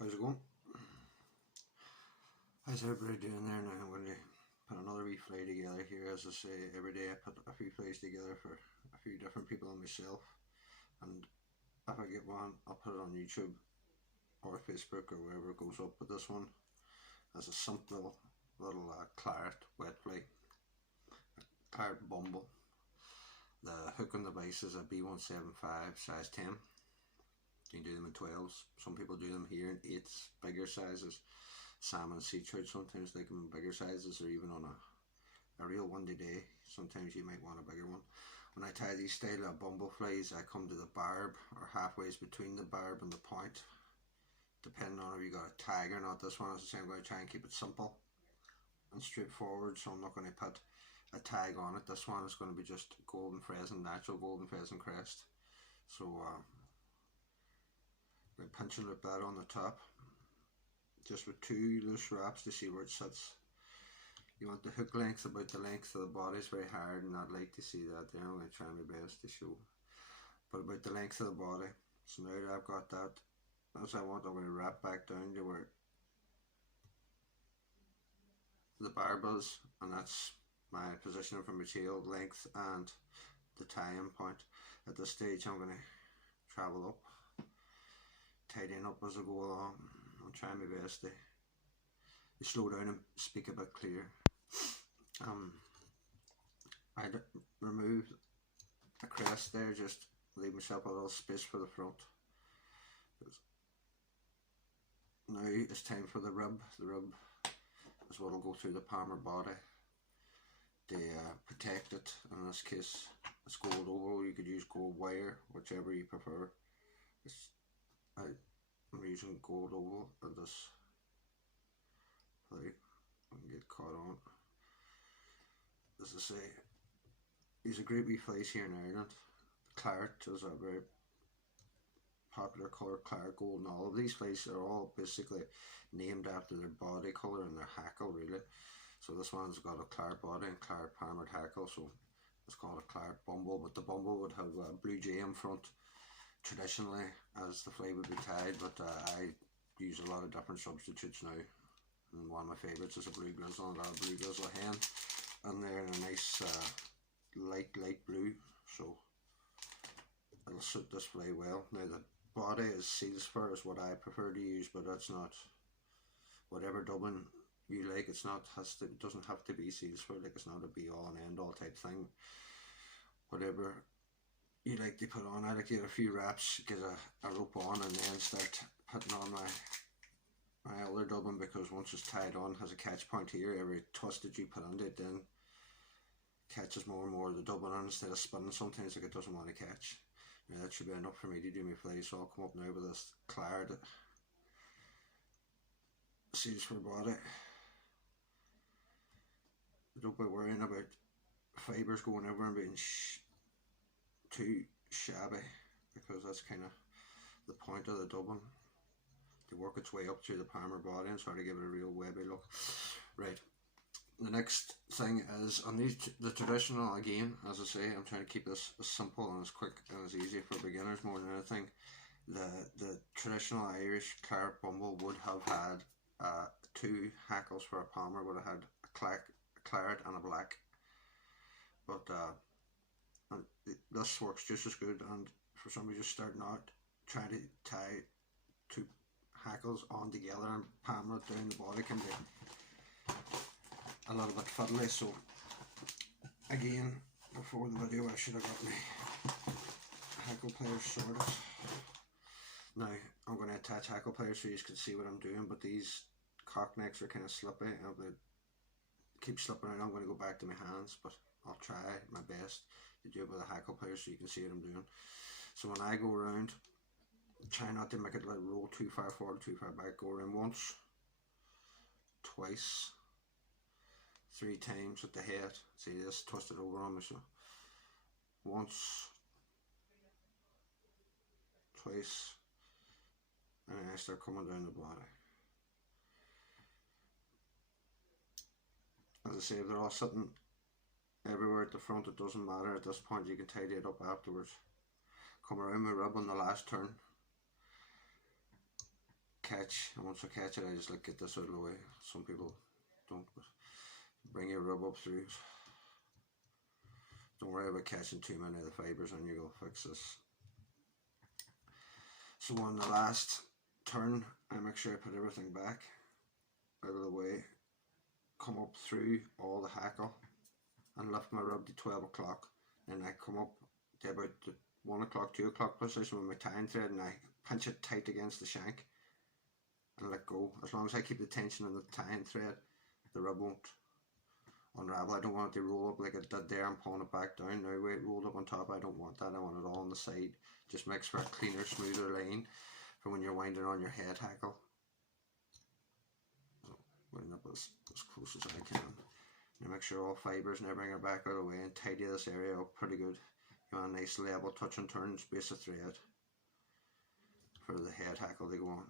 How's it going? How's everybody doing there now? I'm going to put another wee flay together here. As I say, every day I put a few flays together for a few different people and myself. And if I get one, I'll put it on YouTube or Facebook or wherever it goes up. But this one is a simple little claret wet flay, a claret bumble. The hook on the base is a B175 size 10. You can do them in 12s. Some people do them here in 8s, bigger sizes. Salmon, sea trout sometimes like them in bigger sizes, or even on a real windy day sometimes you might want a bigger one. When I tie these style of bumble flies, I come to the barb or halfway between the barb and the point, depending on if you got a tag or not. This one, as I say, I'm going to try and keep it simple and straightforward, so I'm not going to put a tag on it. This one is going to be just golden pheasant, natural golden pheasant crest. So I'm going to pinch and loop that on the top, just with 2 loose wraps to see where it sits. You want the hook length about the length of the body. It's very hard and I'd like to see that there. I'm going to try my best to show, but about the length of the body. So now that I've got that as I want, I'm going to wrap back down to where the barb is, and that's my position from my tail length and the tie-in point. At this stage I'm going to travel up, tidying up as I go along. I'm trying my best to slow down and speak a bit clear. I remove the crest there, just leave myself a little space for the front. Now it's time for the rib. The rib is what will go through the palmer body to protect it. In this case it's gold oval. You could use gold wire, whichever you prefer. I'm using gold oval in this play. I can get caught on. As I say, these are great wee flies here in Ireland. The claret is a very popular colour, claret, gold, and all of these flies are all basically named after their body colour and their hackle, really. So this one's got a claret body and claret palmered hackle, so it's called a claret bumble. But the bumble would have a blue jay in front traditionally as the fly would be tied, but I use a lot of different substitutes now, and one of my favourites is a blue grizzle. I got a blue grizzle hen and they're in a nice light blue, so it'll suit this fly well. Now the body is seal's fur is what I prefer to use, but that's not whatever dubbing you like. It's not it doesn't have to be seal's fur. Like, it's not a be all and end all type thing. Whatever you like to put on. I like to get a few wraps, get a rope on, and then start putting on my other dubbing, because once it's tied on, has a catch point here. Every twist that you put on it then catches more and more of the dubbing on instead of spinning sometimes like it doesn't want to catch. Now that should be enough for me to do my fly, so I'll come up now with this claret seals for body. Don't be worrying about fibres going over and being too shabby, because that's kind of the point of the dubbing, to work its way up through the palmer body and sort of give it a real webby look. Right, the next thing is on these, the traditional, again, as I say, I'm trying to keep this as simple and as quick and as easy for beginners more than anything. The traditional Irish claret bumble would have had 2 hackles for a palmer, would have had a claret and a black, but this works just as good. And for somebody just starting out, trying to tie 2 hackles on together and palmer it down the body can be a little bit fiddly. So again, before the video I should have got my hackle pliers sorted. Now I'm going to attach hackle pliers so you can see what I'm doing, but these cock necks are kind of slippy. I'm going to keep slipping around. I'm going to go back to my hands, but I'll try my best to do it with a hackle pliers so you can see what I'm doing. So when I go around, try not to make it like roll too far forward, too far back. Go around once, twice, 3 times with the head. See, this twisted over on me, so once, twice, and then I start coming down the body. As I say, if they're all sitting everywhere at the front, it doesn't matter. At this point you can tidy it up afterwards. Come around my rib on the last turn, catch, and once I catch it I just like get this out of the way. Some people don't, but bring your rub up through. Don't worry about catching too many of the fibres and you'll fix this. So on the last turn I make sure I put everything back out of the way, come up through all the hackle and lift my rub to 12 o'clock, and I come up to about the 1 o'clock, 2 o'clock position with my tying thread, and I pinch it tight against the shank and let go. As long as I keep the tension on the tying thread, the rub won't unravel. I don't want it to roll up like it did there. I'm pulling it back down now. Where it rolled up on top, I don't want that. I want it all on the side. Just makes for a cleaner, smoother line for when you're winding on your head hackle. So wind up as close as I can. Now make sure all fibres and everything are back out of the way, and tidy this area up pretty good. You want a nice level touch and turn space of thread for the head hackle to go on.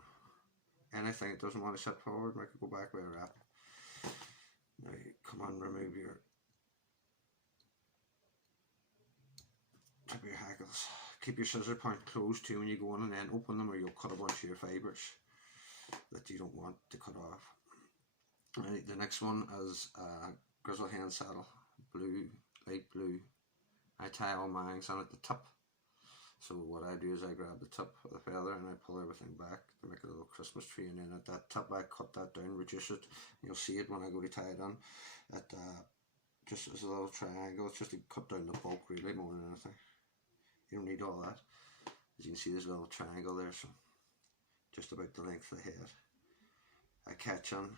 Anything that doesn't want to sit forward, make it go back with a wrap. Now come on, remove your tip of your hackles. Keep your scissor point closed too when you go on, and then open them or you'll cut a bunch of your fibres that you don't want to cut off. Right, the next one is a grizzle hen saddle, blue, light blue. I tie all my hangs on at the tip. So what I do is I grab the tip of the feather and I pull everything back to make a little Christmas tree, and then at that tip I cut that down, reduce it. You'll see it when I go to tie it on. At just as a little triangle. It's just to cut down the bulk really more than anything. You don't need all that. As you can see, there's a little triangle there, so just about the length of the head. I catch on,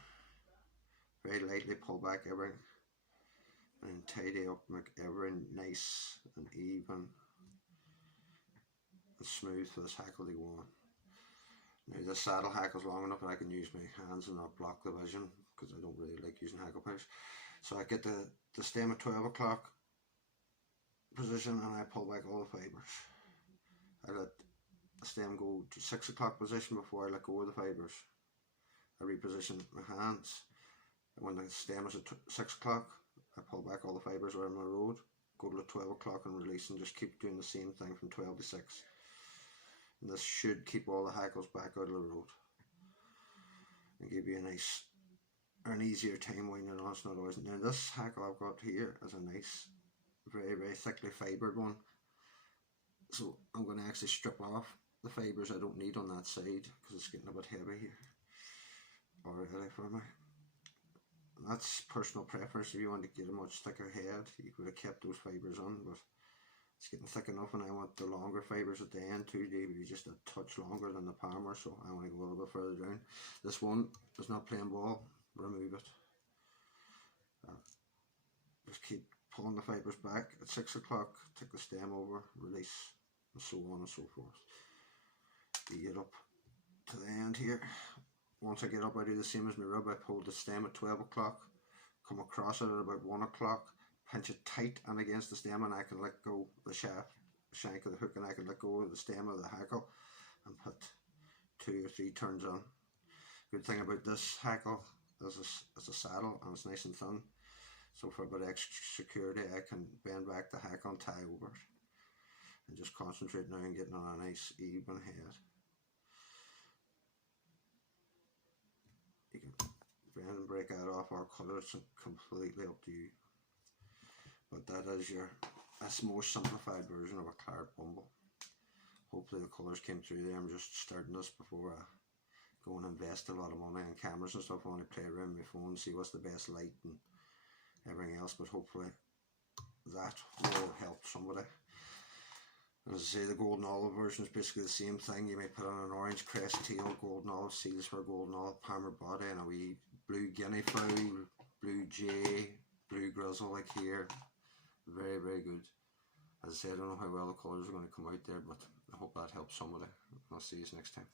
very lightly pull back everything, and tidy up, make everything nice and even and smooth for this hackle to go on. Now this saddle hackle's long enough that I can use my hands and not block the vision, because I don't really like using hackle picks. So I get the stem at 12 o'clock position and I pull back all the fibres. I let the stem go to 6 o'clock position before I let go of the fibres. I reposition my hands. When the stem is at 6 o'clock, I pull back all the fibres around my road, go to 12 o'clock and release, and just keep doing the same thing from 12 to 6. And this should keep all the hackles back out of the road and give you a nice, or an easier time winding on. It's not always. Now this hackle I've got here is a nice, very, very thickly fibred one. So I'm going to actually strip off the fibres I don't need on that side, because it's getting a bit heavy here already for me. And that's personal preference. If you want to get a much thicker head, you could have kept those fibres on, but it's getting thick enough, and I want the longer fibres at the end too to be just a touch longer than the palmer, so I want to go a little bit further down. This one is not playing ball, remove it. Just keep pulling the fibres back. At 6 o'clock, take the stem over, release, and so on and so forth. You get up to the end here. Once I get up, I do the same as my rub. I pull the stem at 12 o'clock, come across it at about 1 o'clock, pinch it tight and against the stem, and I can let go the shank of the hook, and I can let go of the stem of the hackle and put 2 or 3 turns on. Good thing about this hackle is it's a saddle and it's nice and thin, so for a bit of extra security I can bend back the hackle and tie over it and just concentrate now on getting on a nice even head. You can bend and break that off or cut it, it's completely up to you. But that is a more simplified version of a Claret bumble. Hopefully the colours came through there. I'm just starting this before I go and invest a lot of money on cameras and stuff. I want to play around my phone, see what's the best light and everything else, but hopefully that will help somebody. As I say, the golden olive version is basically the same thing. You may put on an orange crest tail, golden olive seals for a golden olive palmer body, and a wee blue guinea fowl, blue jay, blue grizzle like here. Very, very good. As I say, I don't know how well the colours are going to come out there, but I hope that helps somebody. I'll see you next time.